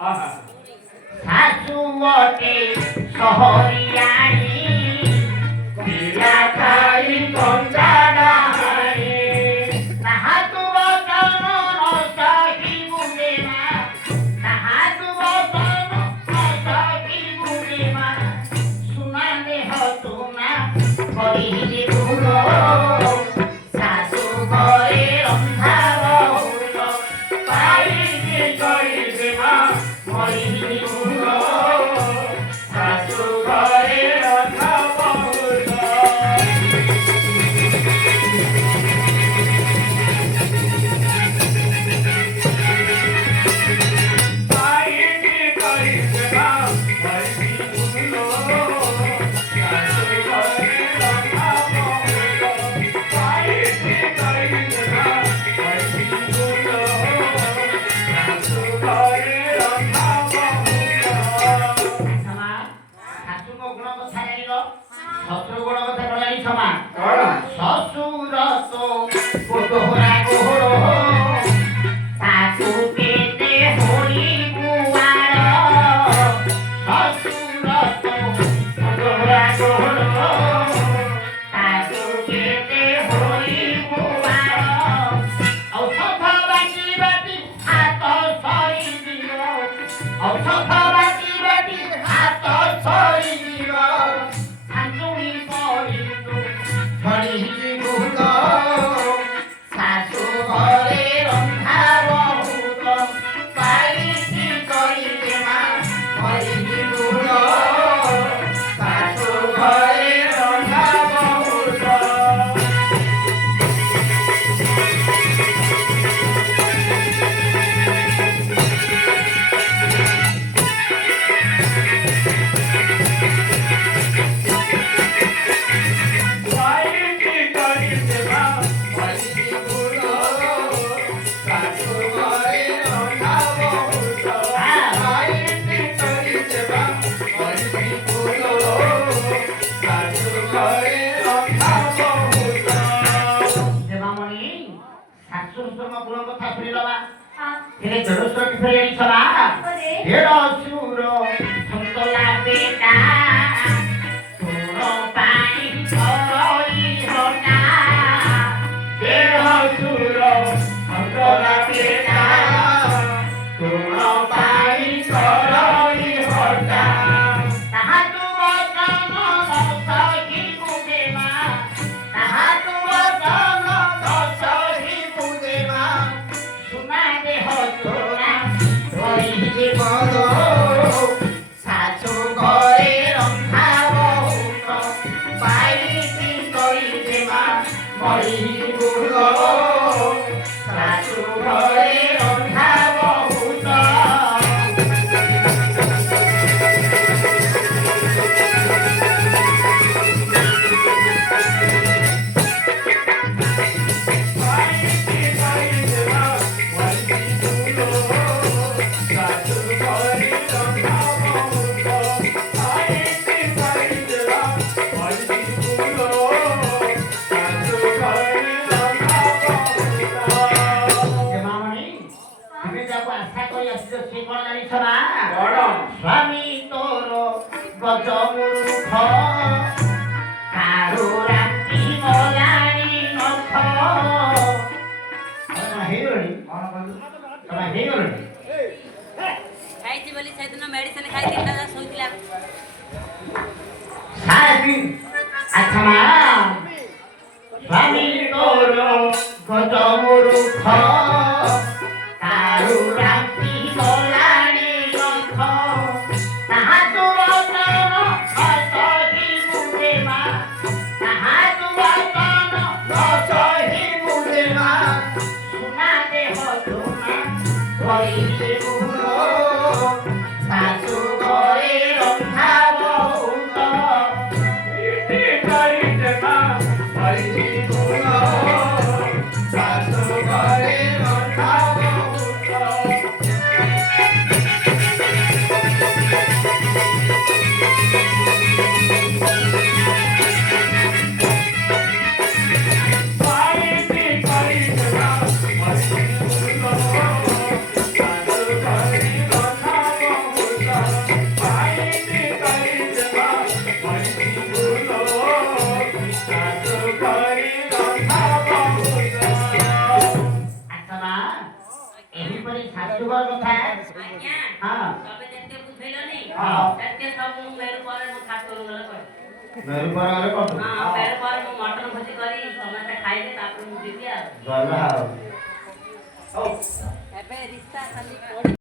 শাশুড়ি শহরিয়ানি বিনা খাই কঞ্চানা হারি নাহাতু বচন অসহি বুঝেমা নাহাতু বচন অসহি বুঝেমা শুনা দেহ তুমা করিলে ভুল শাশু ঘরে রন্ধা বহুল পাইলে করিবে মা মরিলে ভুল শাশু ঘরে রন্ধা বহুল পাইলে করিবে মা মরিলে ভুল শাশু ঘরে রন্ধা বহুল পাইলে করিবে মা মরিলে ভুল শাশু ঘরে রন্ধা বহুল ক্ষমা শাশুଙ୍କ ଗୁଣ କଥା ଜାଣିଲ ଶ୍ୱଶୁର ଗୁଣ କଥା କହିଲାନି କ୍ଷମା ଶ୍ୱଶୁର ତ କୋହରା କୋହର ଶାଶୁ କେତେ ହୋଇ ବୁଆର ଶ୍ୱଶୁର ତ କୋହରା କୋହର ଶାଶୁ କେତେ ହୋଇ ବୁଆର ଔଷଧ ବାଟି ବାଟି ହାତ ସରିଯିବ ଔଷଧ ବାଟି ବାଟି ହାତ ସରିଯିବ ଶାଶୁଣି ପଡ଼ିଲୁ ଧରିକି ଭୁଲ ଶାଶୁ ଘରେ ରନ୍ଧା ବହୁତ ପାଳିକି କରିବେ ମା ମରିକି ଭୁଲ ଶାଶୁ ଘରେ ରନ୍ଧା ବହୁତ পাইলে করিবে মা মরিলে ভুল শাশু ঘরে রন্ধা বহুত পাইলে করিবে মা মরিলে ভুল শাশু ঘরে রন্ধা বহুত দেবামণি শাশু শ্বশুরଙ୍କ ଗୁଣ କଥା ଶୁଣିଲ ବା ହେଲେ ଦେଢ଼ଶୁରଟି ଫେରି ଆଣିଛ ନା ଦେଢ଼ଶୁର ସନ୍ତଲା ବେଟା ତୋର ପାଇଁ କରଇ ହଟା ଦେଢ଼ଶୁର ସନ୍ତଲା ବେଟା ତୋର ପାଇଁ କରଇ ହଟା ତାହାକୁ ବଚନ ଦଶହି ବୁଝେମା ତାହାକୁ ବଚନ ଦଶହି ବୁଝେମା ସୁନା ଦେହ ତୋରା ଧରିଲେ ବଳ ଶାଶୁ ଘରେ ରନ୍ଧା ବହୁତ ପାଇକି କରିବେ ମା ମରିଲେ ଭୁଲ ଶାଶୁ ଘରେ ରନ୍ଧା ବହୁତ ପାଇକି କରିବେ ମା ମରିଲେ ଭୁଲ ଶାଶୁ ଘରେ ରନ୍ଧା ବହୁତ ପାଇକି କରିବେ ମା ମରିଲେ ଭୁଲ ଶାଶୁ ଘରେ ରନ୍ଧା ବହୁତ ଦେବାମଣି ତୁମେ ଯାହାକୁ ଆଶା କରି ଆସିଛ ସେ କ'ଣ ଜାଣିଛ ନା ସ୍ୱାମୀ ତୋର ଗଜମୂର୍ଖ କାରୁ ରାତି ଗଲାଣି ନଥ ହେଇଗଲଣି ତମେ ହେଇଗଲଣି ଖାଇଛି ବୋଲି ସେଦିନ ମେଡିସିନ ଖାଇଥିଲା ଶୋଇଥିଲା ସାହେବୀ ଆଚ୍ଛା ମା ସ୍ୱାମୀ ତୋର ଗଜମୂର୍ଖ କାରୁ ରାତି ଗଲାଣି ନଥ ତାହାକୁ ବଚନ ଅସହି ବୁଝେମା ତାହାକୁ ବଚନ ଅସହି ବୁଝେମା ସୁନା ଦେହ ତୁମା କରିଲେ ଭୁଲ ଶାଶୁ ଘରେ ରନ୍ଧା ବହୁତ କରିବେ ମା ମରିଲେ ଭୁଲ ଶାଶୁ ଘରେ ଶାଶୁଘର କଥା ଆଜ୍ଞା ହଁ ତମେ ଯେତେ ବୁଝେଇଲନି ହଁ। ସେତେ ସବୁ ମୁଁ ମେରୁ ପରେ ମୁଁ ଶାଶୁ ନହେଲେ କହିବି ମେରୁ ପରେ କଟୁ ହଁ ମେରୁ ପରେ ମୁଁ ମଟନ ଭୋଜି କରି ସମସ୍ତେ ଖାଇବେ ତାପରେ ମୁଁ ଯିବି ଆଉ ଗଲା ଆଉ ଏବେ ରିସ୍ତା ଖାଲି